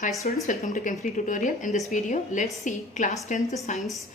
Hi students, welcome to Chem Free tutorial. In this video, let's see Class 10th Science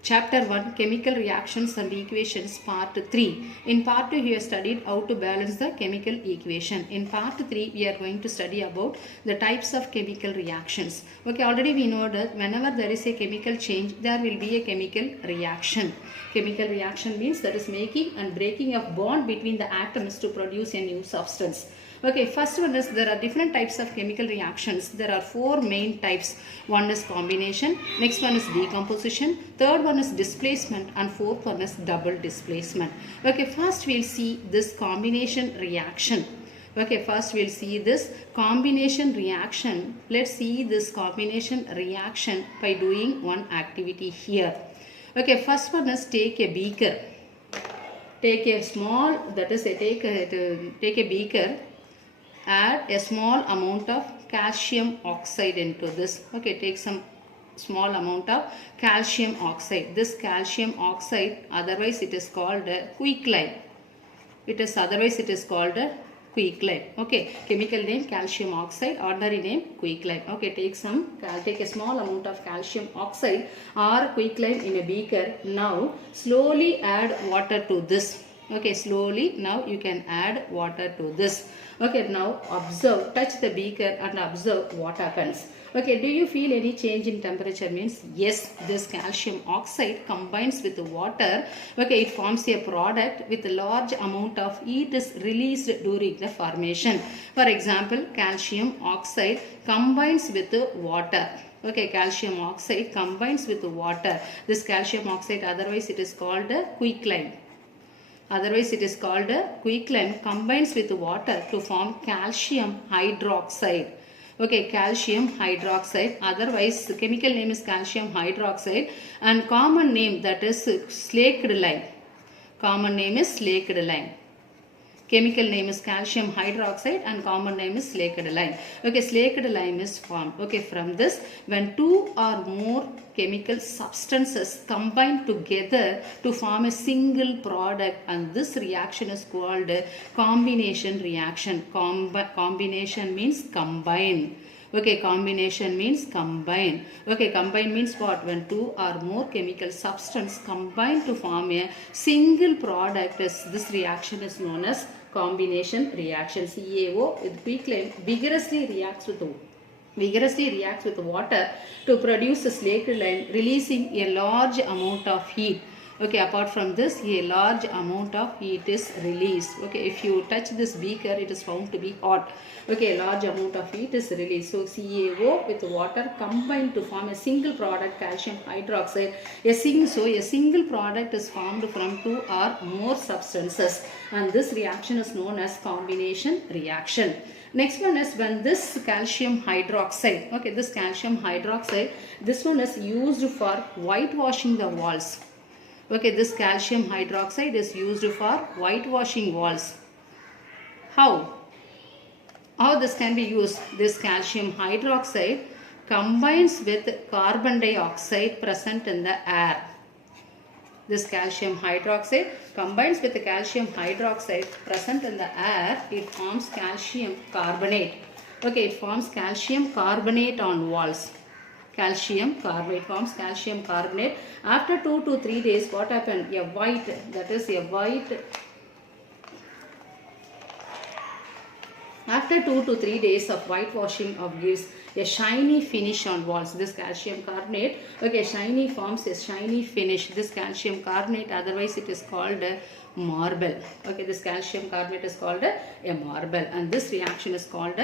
Chapter 1 Chemical Reactions and Equations Part 3. In Part 2, we have studied how to balance the chemical equation. In Part 3, we are going to study about the types of chemical reactions. Okay, already we know that whenever there is a chemical change, there will be a chemical reaction. Chemical reaction means that is making and breaking of bond between the atoms to produce a new substance. Okay, first one is there are different types of chemical reactions. There are four main types. One is combination, next one is decomposition, third one is displacement, and fourth one is double displacement. Okay, first we'll see this combination reaction. Okay, first we'll see this combination reaction. Let's see this combination reaction by doing one activity here. Okay, first one is take a beaker. Take a small, that is take a beaker. Add a small amount of calcium oxide into this. Okay, take some small amount of calcium oxide. This calcium oxide, otherwise it is called a quicklime. Otherwise it is called a quicklime. Okay, chemical name calcium oxide, ordinary name quicklime. Okay, take a small amount of calcium oxide or quicklime in a beaker. Now slowly add water to this. Okay, slowly now you can add water to this. Okay, now observe, touch the beaker and observe what happens. Okay, do you feel any change in temperature? Means yes, this calcium oxide combines with the water. Okay, it forms a product with a large amount of heat is released during the formation. For example, calcium oxide combines with the water. Okay, calcium oxide combines with the water. This calcium oxide, otherwise it is called a quicklime. Otherwise it is called a quicklime, combines with water to form calcium hydroxide. Okay, calcium hydroxide, otherwise the chemical name is calcium hydroxide, and common name, that is slaked lime. Common name is slaked lime. Chemical name is calcium hydroxide and common name is slaked lime. Okay, slaked lime is formed. Okay, from this, when two or more chemical substances combine together to form a single product, and this reaction is called combination reaction. Combination means combine. Okay, combination means combine. Okay, combine means what? When two or more chemical substances combine to form a single product, this reaction is known as combination reaction. CaO with quicklime vigorously reacts with water to produce a slaked lime, releasing a large amount of heat. Okay, apart from this, a large amount of heat is released. Okay, if you touch this beaker, it is found to be hot. Okay, a large amount of heat is released. So CaO with water combine to form a single product, calcium hydroxide. A single product is formed from two or more substances, and this reaction is known as combination reaction. Next one is when this calcium hydroxide, okay, this calcium hydroxide, this one is used for whitewashing the walls. Okay, this calcium hydroxide is used for whitewashing walls. How this can be used? This calcium hydroxide combines with carbon dioxide present in the air. This calcium hydroxide combines with the calcium hydroxide present in the air. It forms calcium carbonate. Okay, it forms calcium carbonate on walls. Calcium carbonate forms calcium carbonate. After 2 to 3 days, what happened? After 2 to 3 days of whitewashing gives a shiny finish on walls. This calcium carbonate, okay, forms a shiny finish. This calcium carbonate, otherwise it is called a marble. Okay, this calcium carbonate is called a marble, and this reaction is called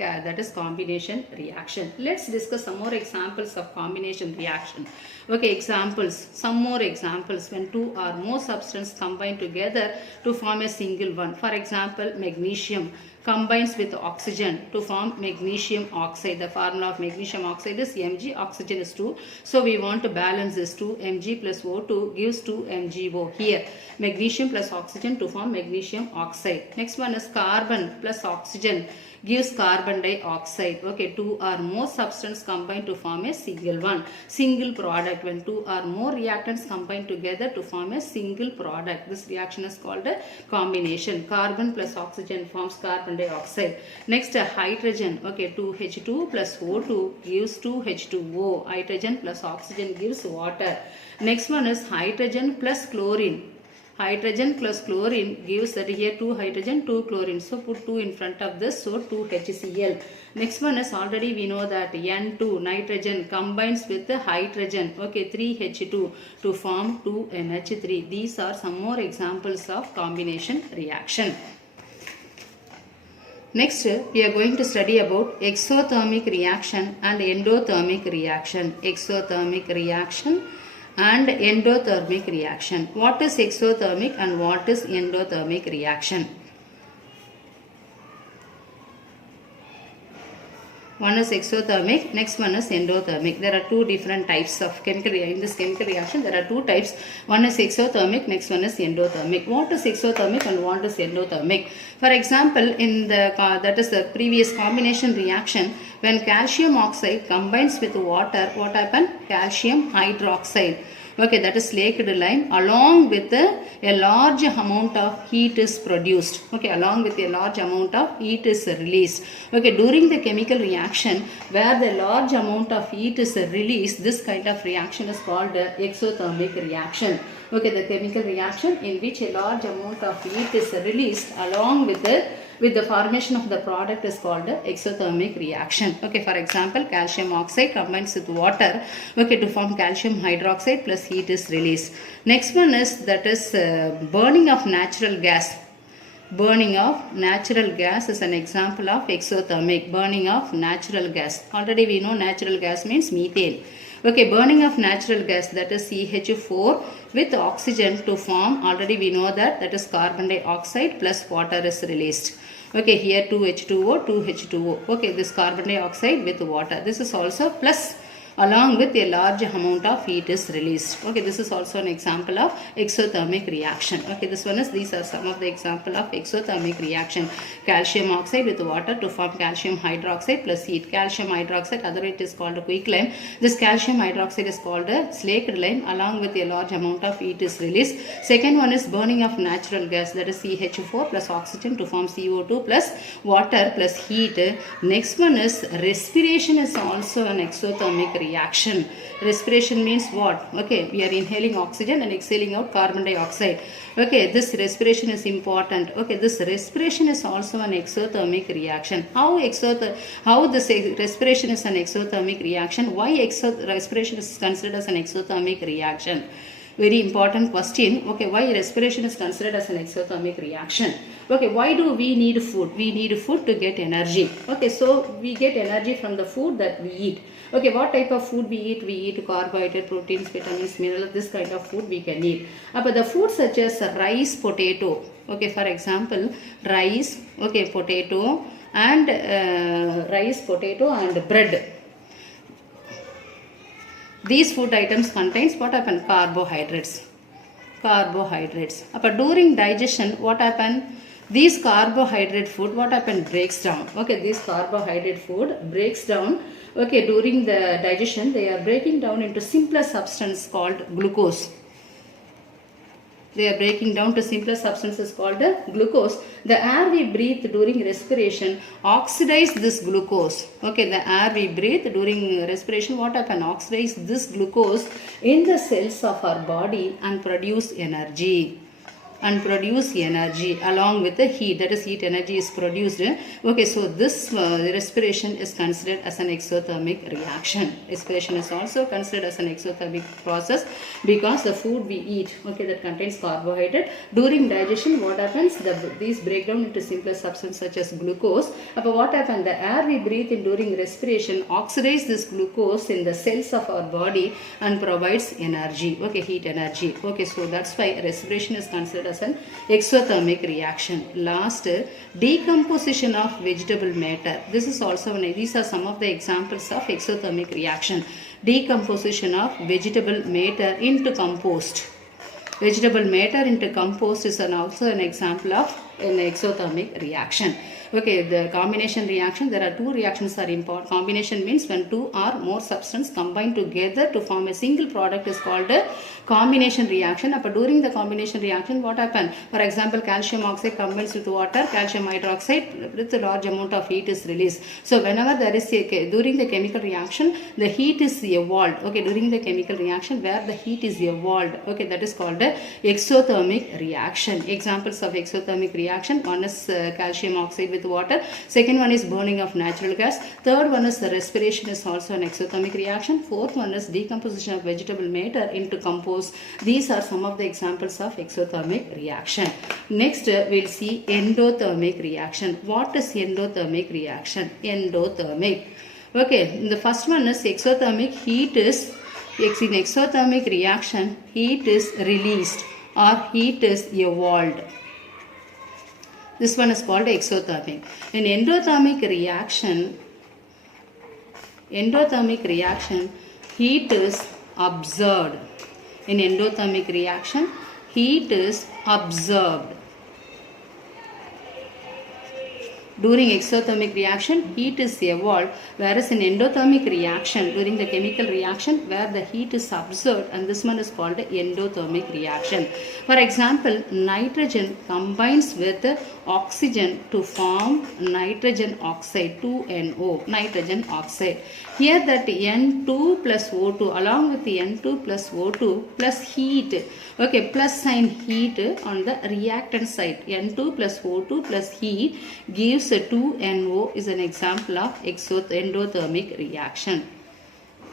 that is combination reaction. Let's discuss some more examples of combination reaction. Okay, some more examples when two or more substances combine together to form a single one. For example, magnesium combines with oxygen to form magnesium oxide. The formula of magnesium oxide is Mg, oxygen is 2. So we want to balance this 2 Mg plus O2 gives 2 MgO. Here, magnesium plus oxygen to form magnesium oxide. Next one is carbon plus oxygen gives carbon dioxide. Okay, two or more substances combine to form a single product. When two or more reactants combine together to form a single product, this reaction is called a combination. Carbon plus oxygen forms carbon dioxide. Next, hydrogen. Okay, 2H2 plus O2 gives 2H2O. Hydrogen plus oxygen gives water. Next one is hydrogen plus chlorine. Hydrogen plus chlorine gives that here 2 hydrogen, 2 chlorine. So put 2 in front of this, so 2 HCl. Next one is already we know that N2 nitrogen combines with the hydrogen. Okay, 3H2 to form 2NH3. These are some more examples of combination reaction. Next, we are going to study about exothermic reaction and endothermic reaction. Exothermic reaction and endothermic reaction. What is exothermic and what is endothermic reaction? One is exothermic, next one is endothermic. There are two different types of chemical reaction. In this chemical reaction, there are two types. One is exothermic, next one is endothermic. What is exothermic and what is endothermic? For example, in the that is the previous combination reaction, when calcium oxide combines with water, what happens? Calcium hydroxide. Okay, that is slaked lime. Along with a large amount of heat is produced. Okay, along with a large amount of heat is released. Okay, during the chemical reaction where the large amount of heat is released, this kind of reaction is called exothermic reaction. Okay, the chemical reaction in which a large amount of heat is released along with the formation of the product is called exothermic reaction. Okay, for example, calcium oxide combines with water, okay, to form calcium hydroxide plus heat is released. Next one is that is burning of natural gas. Burning of natural gas is an example of exothermic. Burning of natural gas. Already we know natural gas means methane. Okay, burning of natural gas, that is CH4 with oxygen to form, already we know that is carbon dioxide plus water is released. Okay, here 2H2O, 2H2O. Okay, this carbon dioxide with water. This is also plus along with a large amount of heat is released. Okay, this is also an example of exothermic reaction. Okay, these are some of the example of exothermic reaction. Calcium oxide with water to form calcium hydroxide plus heat. Calcium hydroxide, otherwise it is called a quicklime. This calcium hydroxide is called a slaked lime. Along with a large amount of heat is released. Second one is burning of natural gas, that is CH4 plus oxygen to form CO2 plus water plus heat. Next one is respiration is also an exothermic reaction. Respiration means what? Okay, we are inhaling oxygen and exhaling out carbon dioxide. Okay, this respiration is important. Okay, this respiration is also an exothermic reaction. How this respiration is an exothermic reaction? Why respiration is considered as an exothermic reaction? Very important question. Okay, why respiration is considered as an exothermic reaction? Okay, why do we need food? We need food to get energy. Okay, so we get energy from the food that we eat. Okay, what type of food we eat? We eat carbohydrate, proteins, vitamins, minerals, this kind of food we can eat. But the food such as rice, potato. Okay, for example, rice, okay, potato and rice, potato and bread. These food items contains what happen? Carbohydrates. But during digestion, what happen? These carbohydrate food, what happen? Breaks down. Okay, this carbohydrate food breaks down. Okay, during the digestion, they are breaking down into simpler substance called glucose. They are breaking down to simpler substances called glucose. The air we breathe during respiration oxidize this glucose. Okay, the air we breathe during respiration, what happen? Oxidize this glucose in the cells of our body and produce energy. Along with the heat, that is heat energy is produced. Okay, so this respiration is considered as an exothermic reaction. Respiration is also considered as an exothermic process because the food we eat, okay, that contains carbohydrate, during digestion what happens? These break down into simpler substances such as glucose. But what happens? The air we breathe in during respiration oxidize this glucose in the cells of our body and provides energy, okay, heat energy. Okay, so that's why respiration is considered as an exothermic reaction. Last, decomposition of vegetable matter. This is also these are some of the examples of exothermic reaction. Decomposition of vegetable matter into compost. Vegetable matter into compost is also an example of an exothermic reaction. Okay, the combination reaction, there are two reactions are important. Combination means when two or more substance combine together to form a single product is called a combination reaction. But during the combination reaction, what happens? For example, calcium oxide combines with water, calcium hydroxide with a large amount of heat is released. So whenever there is during the chemical reaction, the heat is evolved. Okay, during the chemical reaction where the heat is evolved. Okay, that is called a exothermic reaction. Examples of exothermic reaction: one is calcium oxide with water, second one is burning of natural gas, third one is the respiration is also an exothermic reaction, fourth one is decomposition of vegetable matter into compost. These are some of the examples of exothermic reaction. Next we'll see endothermic reaction. What is endothermic reaction? Endothermic. Okay, the first one is exothermic. Heat is in exothermic reaction, heat is released or heat is evolved. This one is called exothermic. In endothermic reaction, heat is absorbed. In endothermic reaction, heat is absorbed. During exothermic reaction, heat is evolved, whereas in endothermic reaction, during the chemical reaction, where the heat is absorbed, and this one is called endothermic reaction. For example, nitrogen combines with oxygen to form nitrogen oxide, 2NO, nitrogen oxide. Here that N2 plus O2, along with the N2 plus O2 plus heat, okay, plus sign heat on the reactant side, N2 plus O2 plus heat gives 2NO is an example of endothermic reaction.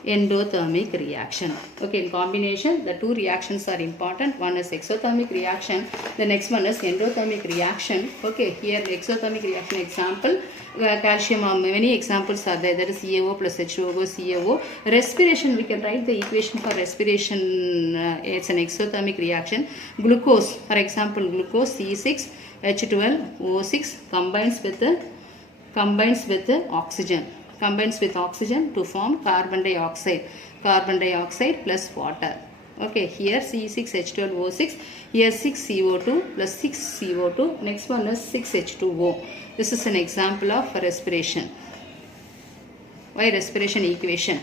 Endothermic reaction. Okay, in combination, the two reactions are important. One is exothermic reaction. The next one is endothermic reaction. Okay, here exothermic reaction example. Calcium, many examples are there. That is CaO plus H2O, CaO. Respiration, we can write the equation for respiration. It's an exothermic reaction. Glucose, for example, glucose C6. H12O6 combines with oxygen to form carbon dioxide plus water. Okay, here C6H12O6, here 6CO2 plus 6CO2, next one is 6H2O. This is an example of respiration. Why respiration equation?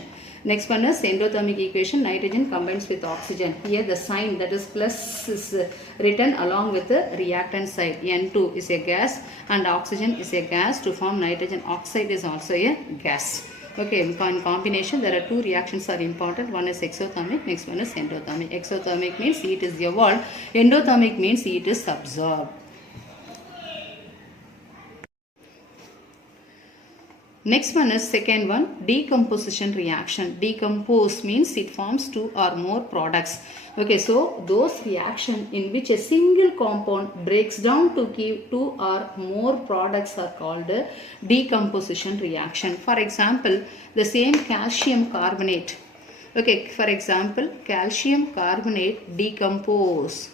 Next one is endothermic equation. Nitrogen combines with oxygen. Here the sign, that is plus, is written along with the reactant side. N2 is a gas and oxygen is a gas to form nitrogen oxide is also a gas. Okay, in combination there are two reactions are important. One is exothermic, next one is endothermic. Exothermic means heat is evolved. Endothermic means heat is absorbed. Next one is second one, decomposition reaction. Decompose means it forms two or more products. Okay, so those reaction in which a single compound breaks down to give two or more products are called decomposition reaction. For example, the same calcium carbonate. Okay, for example, calcium carbonate decompose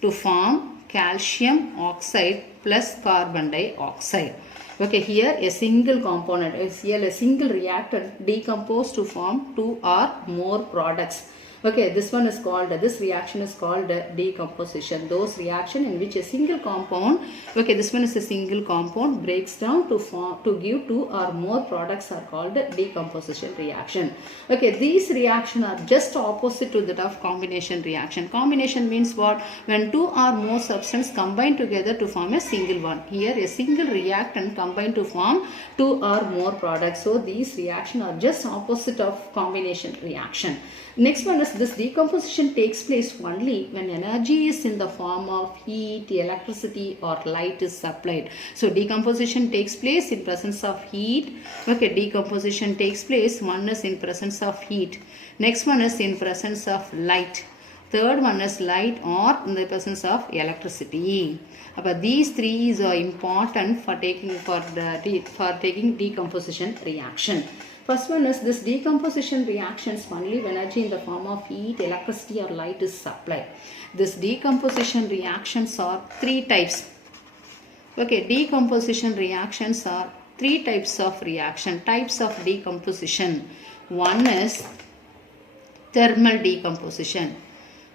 to form calcium oxide plus carbon dioxide. Okay, here a single component, a single reactant decomposed to form two or more products. Okay, this one is called, this reaction is called decomposition. Those reaction in which a single compound, okay, this one is a single compound breaks down to form, to give two or more products are called decomposition reaction. Okay, these reactions are just opposite to that of combination reaction. Combination means what? When two or more substances combine together to form a single one. Here a single reactant combined to form two or more products. So these reactions are just opposite of combination reaction. Next one is this decomposition takes place only when energy is in the form of heat, electricity or light is supplied. So decomposition takes place in presence of heat. Okay, decomposition takes place, one is in presence of heat. Next one is in presence of light. Third one is light or in the presence of electricity. But these three are important for taking decomposition reaction. First one is this decomposition reactions only when energy in the form of heat, electricity or light is supplied. This decomposition reactions are three types. Okay, decomposition reactions are three types of reaction. Types of decomposition. One is thermal decomposition.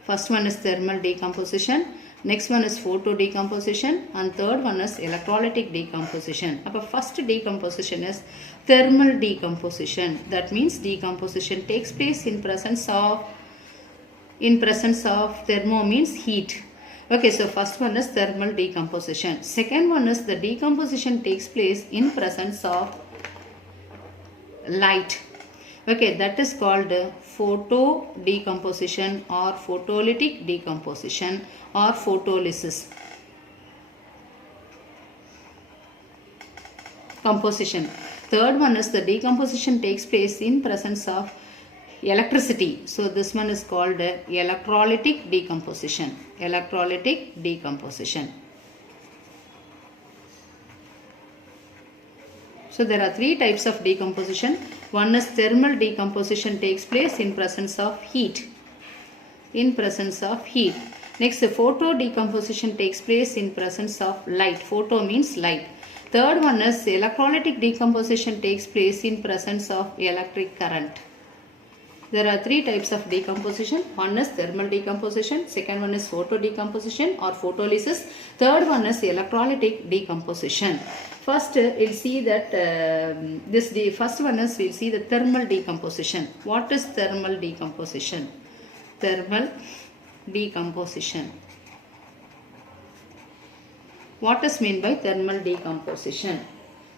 First one is thermal decomposition. Next one is photo decomposition, and third one is electrolytic decomposition. Now, first decomposition is thermal decomposition. That means decomposition takes place in presence of thermo means heat. Okay, so first one is thermal decomposition. Second one is the decomposition takes place in presence of light. Okay, that is called photo decomposition or photolytic decomposition or photolysis. Composition. Third one is the decomposition takes place in presence of electricity. So this one is called electrolytic decomposition. Electrolytic decomposition. So there are three types of decomposition. One is thermal decomposition takes place in presence of heat. In presence of heat. Next, photo decomposition takes place in presence of light. Photo means light. Third one is electrolytic decomposition takes place in presence of electric current. There are three types of decomposition. One is thermal decomposition. Second one is photo decomposition or photolysis. Third one is electrolytic decomposition. First, we'll see that the first one is we'll see the thermal decomposition. What is thermal decomposition? Thermal decomposition. What is meant by thermal decomposition?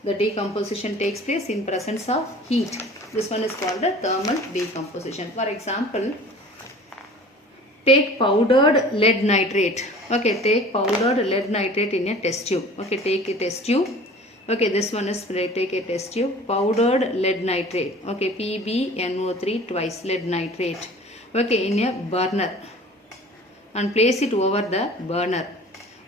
The decomposition takes place in presence of heat. This one is called a thermal decomposition. For example, take powdered lead nitrate. Okay, take powdered lead nitrate in a test tube. Okay, take a test tube. Okay, this one is take a test tube. Powdered lead nitrate. Okay, PbNO3 twice lead nitrate. Okay, in a burner and place it over the burner.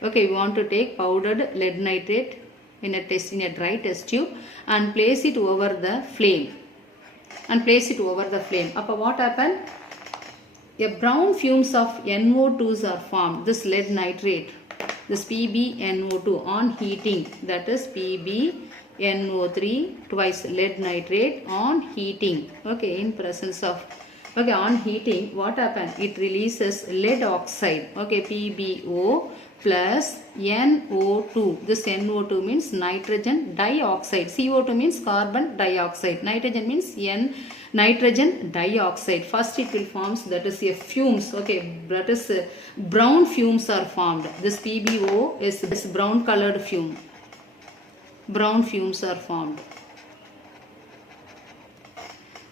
Okay, we want to take powdered lead nitrate in a dry test tube and place it over the flame. Appa what happened? A brown fumes of NO2s are formed. This lead nitrate, this PbNO2 on heating, that is PbNO3 twice lead nitrate on heating. Okay, in presence of on heating, what happened? It releases lead oxide. Okay, PbO plus NO2. This NO2 means nitrogen dioxide. CO2 means carbon dioxide. Nitrogen means nitrogen dioxide. First it will forms, that is a fumes. Okay, that is brown fumes are formed. This PbO is this brown colored fume. Brown fumes are formed.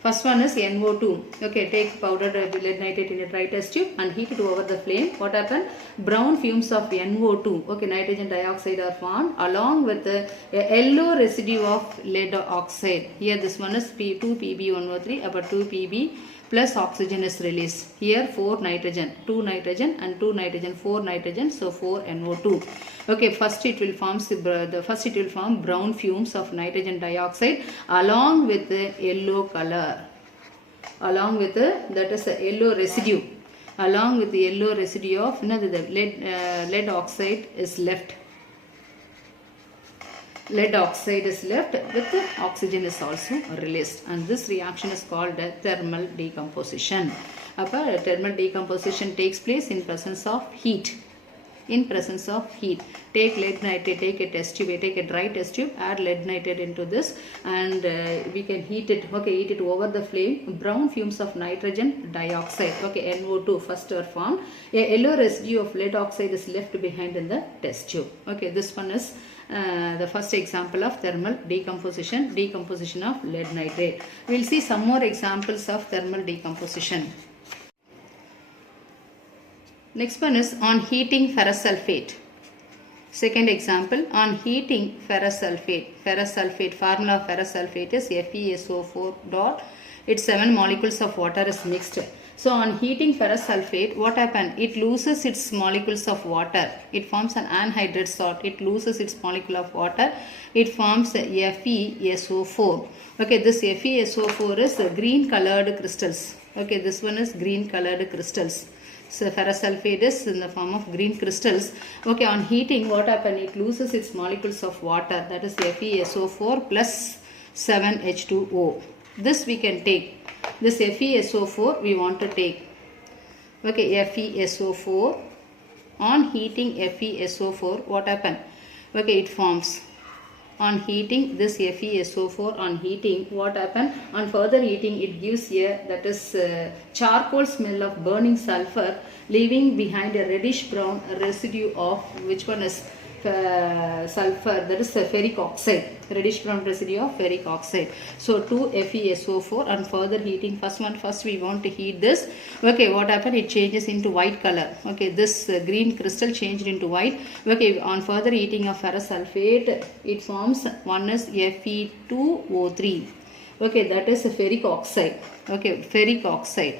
First one is NO2. Okay, take powdered lead nitrate in a dry test tube and heat it over the flame. What happened? Brown fumes of NO2, okay, nitrogen dioxide are formed along with a yellow residue of lead oxide. Here this one is 2Pb1O3, about 2Pb plus oxygen is released. Here 4 nitrogen, 2 nitrogen and 2 nitrogen, 4 nitrogen, so 4 NO2. Okay, first it will form brown fumes of nitrogen dioxide along with the yellow color, along with that is a yellow residue, along with the yellow residue of lead oxide is left. Lead oxide is left with the oxygen is also released, and this reaction is called thermal decomposition. Thermal decomposition takes place in presence of heat. In presence of heat, take lead nitrate, take a test tube, take a dry test tube, add lead nitrate into this, and we can heat it. Okay, heat it over the flame. Brown fumes of nitrogen dioxide, okay, NO2 first are formed. A yellow residue of lead oxide is left behind in the test tube. Okay, this one is the first example of thermal decomposition, decomposition of lead nitrate. We will see some more examples of thermal decomposition. Next one is on heating ferrous sulfate. Second example, on heating ferrous sulfate. Ferrous sulfate, formula of ferrous sulfate is FeSO4 dot. Its 7 molecules of water is mixed. So on heating ferrous sulfate, what happened? It loses its molecules of water. It forms an anhydride salt. It loses its molecule of water. It forms FeSO4. Okay, this FeSO4 is green colored crystals. Okay, this one is green colored crystals. So ferrous sulfate is in the form of green crystals. Okay, on heating, what happened? It loses its molecules of water. That is FeSO4 plus 7H2O. This we can take. This FeSO4 we want to take. Okay, FeSO4 On heating FeSO4, what happen? Okay, it forms. On heating this FeSO4, on heating, what happen? On further heating, it gives a, that is charcoal smell of burning sulfur, leaving behind a reddish brown residue of, which one is sulfur, that is ferric oxide, reddish brown residue of ferric oxide. So 2FeSO4, and further heating, first we want to heat this. Okay, what happened? It changes into white color. Okay, this green crystal changed into white. Okay, on further heating of ferrous sulfate, it forms, one is Fe2O3. Okay, that is a ferric oxide. Okay, ferric oxide.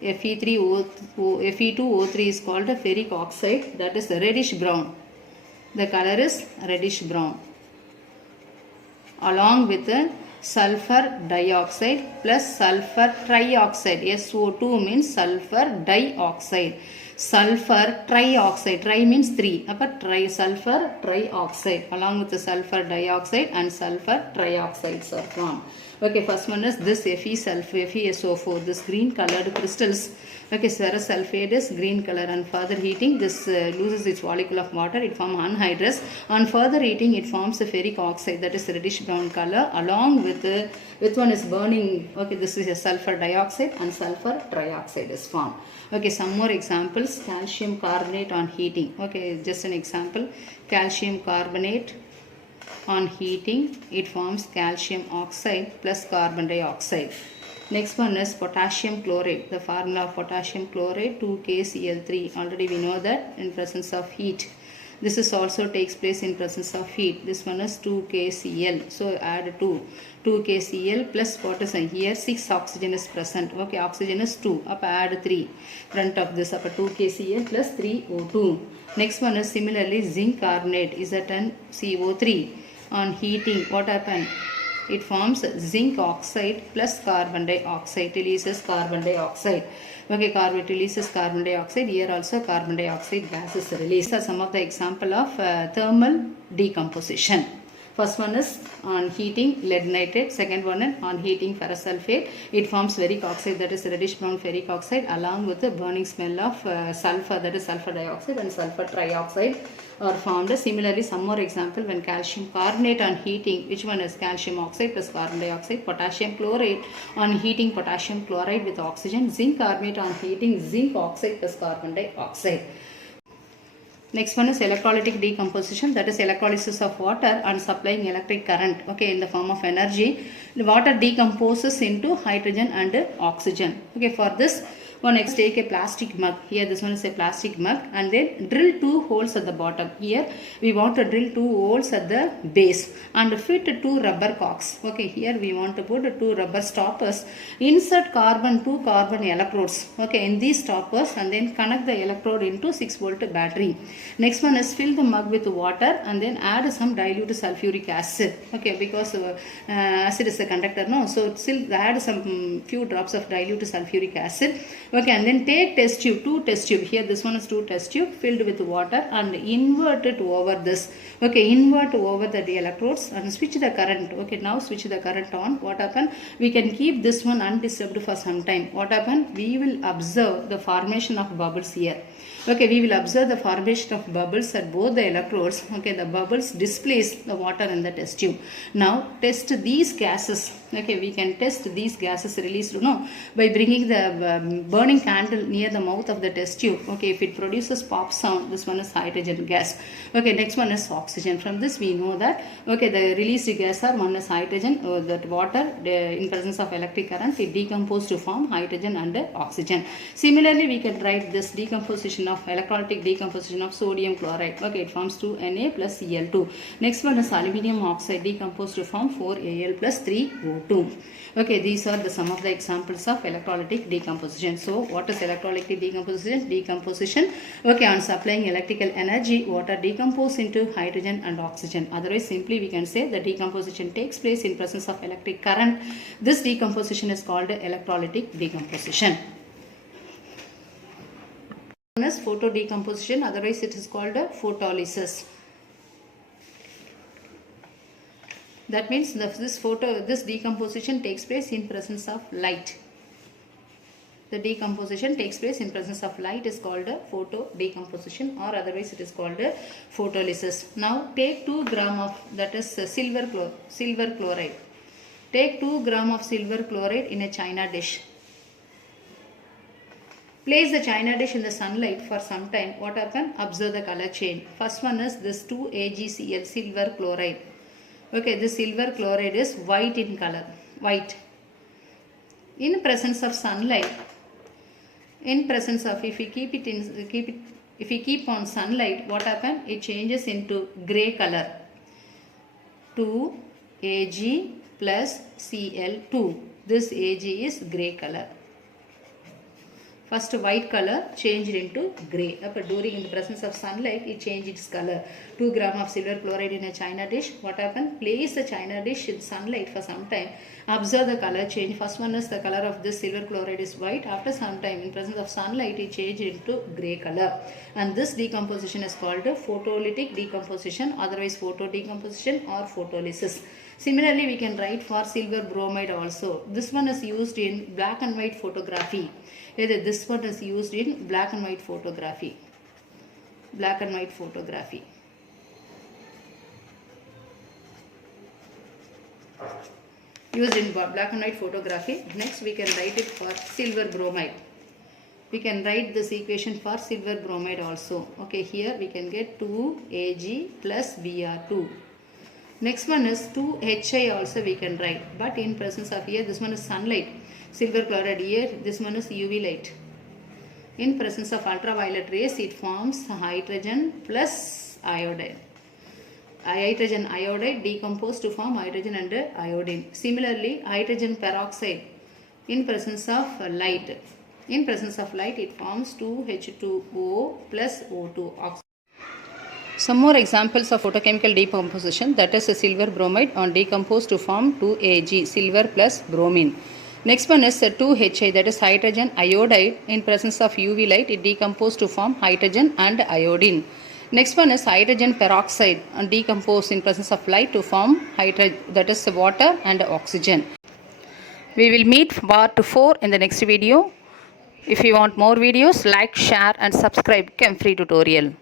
Fe2O3 is called a ferric oxide, that is reddish brown. The color is reddish brown. Along with the sulfur dioxide plus sulfur trioxide. SO2 means sulfur dioxide. Sulfur trioxide. Tri means 3. Sulfur trioxide. Along with the sulfur dioxide and sulfur trioxides are formed. Okay, first one is this FeSO4, this green colored crystals. Okay, ferrous sulfate is green color, and further heating this loses its molecule of water, it forms anhydrous. On further heating, it forms a ferric oxide, that is reddish brown color, along with which one is burning. Okay, this is a sulfur dioxide and sulfur trioxide is formed. Okay, some more examples. Calcium carbonate on heating. Okay, just an example. Calcium carbonate on heating, it forms calcium oxide plus carbon dioxide. Next one is potassium chloride. The formula of potassium chloride 2KCl3. Already we know that in presence of heat. This is also takes place in presence of heat. This one is 2KCl. So add 2KCl plus what is here? 6 oxygen is present. Okay, oxygen is 2. Up add 3. Front of this up 2KCl plus 3O2. Next one is similarly zinc carbonate is at CO3. On heating, what happened? It forms zinc oxide plus carbon dioxide, releases carbon dioxide. Okay, it releases carbon dioxide. Here also carbon dioxide gas is released. These are some of the example of thermal decomposition. First one is on heating lead nitrate. Second one is on heating ferrous sulfate. It forms ferric oxide, that is reddish brown ferric oxide, along with the burning smell of sulfur, that is sulfur dioxide, and sulfur trioxide are formed. Similarly, some more example, when calcium carbonate on heating, which one is calcium oxide plus carbon dioxide, potassium chloride on heating, potassium chloride with oxygen, zinc carbonate on heating, zinc oxide plus carbon dioxide. Next one is electrolytic decomposition, that is electrolysis of water and supplying electric current, okay, in the form of energy. The water decomposes into hydrogen and oxygen. Okay, for this one, next take a plastic mug. Here this one is a plastic mug, and then drill 2 holes at the bottom. Here we want to drill 2 holes at the base and fit 2 rubber cocks. Okay, here we want to put 2 rubber stoppers. Insert 2 carbon electrodes, okay, in these stoppers, and then connect the electrode into 6-volt battery. Next one is fill the mug with water and then add some dilute sulfuric acid. Okay, because acid is a conductor, no? So still add some few drops of dilute sulfuric acid. Okay, and then take test tube, 2 test tube. Here this one is 2 test tube filled with water, and invert it over this. Okay, invert over the electrodes and switch the current. Okay, now switch the current on. What happen? We can keep this one undisturbed for some time. What happen? We will observe the formation of bubbles here. Okay, we will observe the formation of bubbles at both the electrodes. Okay, the bubbles displace the water in the test tube. Now test these gases. Okay, we can test these gases released, no, by bringing the burning candle near the mouth of the test tube. Okay, if it produces pop sound, this one is hydrogen gas. Okay, next one is oxygen. From this we know that, okay, the released gas are, one is hydrogen, that water in presence of electric current, it decomposes to form hydrogen and oxygen. Similarly, we can write this decomposition of electrolytic decomposition of sodium chloride. Okay, it forms 2Na plus Cl2. Next one is aluminium oxide, decomposed to form 4Al plus 3O2. Okay, these are some of the examples of electrolytic decomposition. So, what is electrolytic decomposition? Decomposition, okay, on supplying electrical energy, water decomposes into hydrogen and oxygen. Otherwise, simply we can say the decomposition takes place in presence of electric current. This decomposition is called electrolytic decomposition. One is photo decomposition, otherwise it is called photolysis. That means this decomposition takes place in presence of light. The decomposition takes place in presence of light is called a photo decomposition, or otherwise it is called a photolysis. Now take 2 gram of, that is silver chloride. Take 2 gram of silver chloride in a china dish. Place the china dish in the sunlight for some time. What happens? Observe the color change. First one is this 2AgCl, silver chloride. Okay, this silver chloride is white in color. White. In presence of sunlight, if we keep on sunlight, what happens? It changes into grey color. 2Ag plus Cl2. This Ag is grey color. First white color changed into grey. During the presence of sunlight, it changed its color. 2 gram of silver chloride in a china dish. What happened? Place the china dish in sunlight for some time. Observe the color change. First one is the color of this silver chloride is white. After some time, in presence of sunlight, it changed into grey color. And this decomposition is called photolytic decomposition, otherwise photo decomposition or photolysis. Similarly, we can write for silver bromide also. This one is used in black and white photography. This one is used in black and white photography. Black and white photography. Used in black and white photography. Next, we can write it for silver bromide. We can write this equation for silver bromide also. Okay, here we can get 2Ag plus Br2. Next one is 2Hi also we can write, but in presence of here, this one is sunlight, silver chloride. Here this one is UV light. In presence of ultraviolet rays, it forms hydrogen plus iodine. Hydrogen iodide decomposed to form hydrogen and iodine. Similarly, hydrogen peroxide in presence of light. In presence of light, it forms 2H2O plus O2 oxygen. Some more examples of photochemical decomposition, that is a silver bromide on decomposed to form 2Ag, silver plus bromine. Next one is 2Hi, that is hydrogen iodide. In presence of UV light, it decomposed to form hydrogen and iodine. Next one is hydrogen peroxide and decomposed in presence of light to form hydrogen, that is water and oxygen. We will meet part 4 in the next video. If you want more videos, like, share and subscribe Chem Free Tutorial.